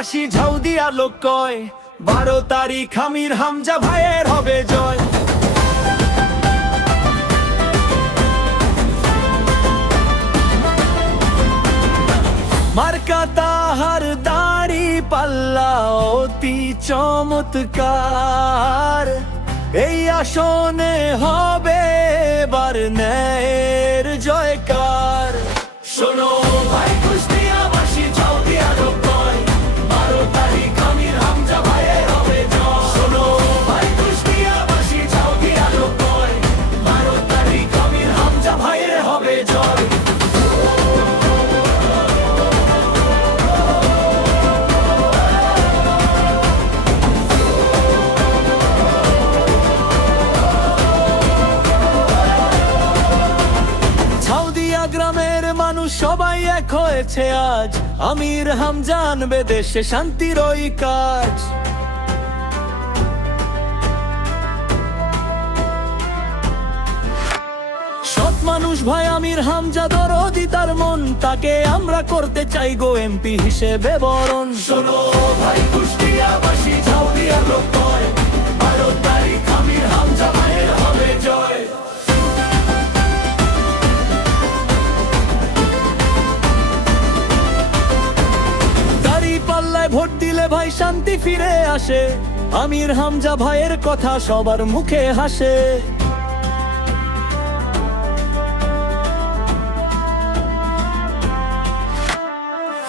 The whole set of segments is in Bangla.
কুষ্টিয়াবাসী ঝাউদিয়া লোক কয় 12 তারিখ আমির হামজা ভাইয়ের হবে জয়। মার্কা তাহার দাড়ি পাল্লা অতি চমৎকার, এই আসনে হবে এবার ন্যায়ের জয়কার। শোনো ভাই কুষ্টিয়াবাসী ঝাউদিয়া লোক কয় 12 তারিখ আমির হামজা ভাইয়ের হবে জয়। শোনো ভাই কুষ্টিয়াবাসী ঝাউদিয়া লোক কয় 12 তারিখ আমির হামজা ভাইয়ের হবে জয়। গ্রামের মানুষ সবাই এক হয়েছে আজ, আমির হামজা আনবে দেশে শান্তির ওই কাজ। সৎ মানুষ ভাই আমির হামজা দরদি তার মন, তাকে আমরা করতে চাই গো এমপি হিসেবে বরণ। শোনো ভাই কুষ্টিয়াবাসী ঝাউদিয়া লোক কয় 12 তারিখ আমির হামজা ভাইয়ের হবে জয়। পাল্লায় ভোট দিলে ভাই শান্তি ফিরে আসে, আমির হামজা ভাইয়ের কথা সবার মুখে হাসে।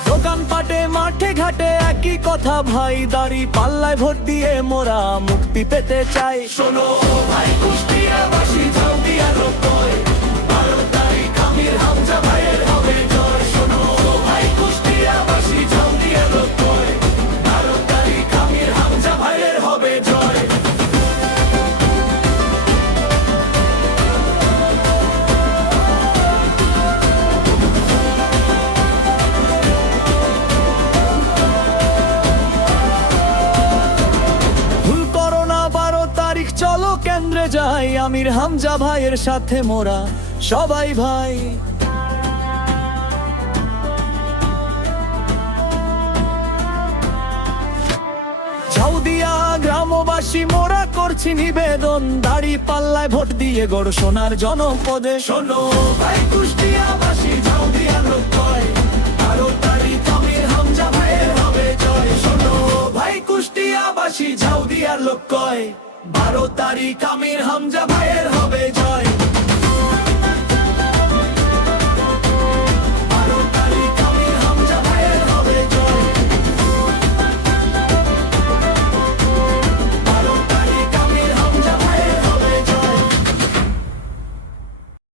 দোকানপাটে মাঠে ঘাটে একই কথা ভাই, দাড়ি পাল্লায় ভোট দিয়ে মোরা মুক্তি পেতে চাই। শোনো ভাই কুষ্টিয়াবাসী ঝাউদিয়া লোক কয় 12 তারিখ আমির হামজা ভাইয়ের হবে জয়। শোনো ভাই কুষ্টিয়াবাসী ঝাউদিয়া লোক কয় 12 তারিখ আমির হামজা ভাইয়ের হবে জয়। ভুল করো না 12 তারিখ চলো কেন্দ্রে যাই, আমির হামজা ভাইয়ের সাথে মোরা সবাই ভাই। ঝাউদিয়া গ্রামবাসী মোরা করছি নিবেদন, দাড়ি পাল্লায় ভোট দিয়ে গড় সোনার জনপদে। শোনো ভাই কুষ্টিয়াবাসী ঝাউদিয়া লোক কয় 12 তারিখ আমির হামজা ভাইয়ের হবে জয়। শোনো ভাই কুষ্টিয়াবাসী ঝাউদিয়া লোক কয় 12 তারিখ আমির হামজা ভাইয়ের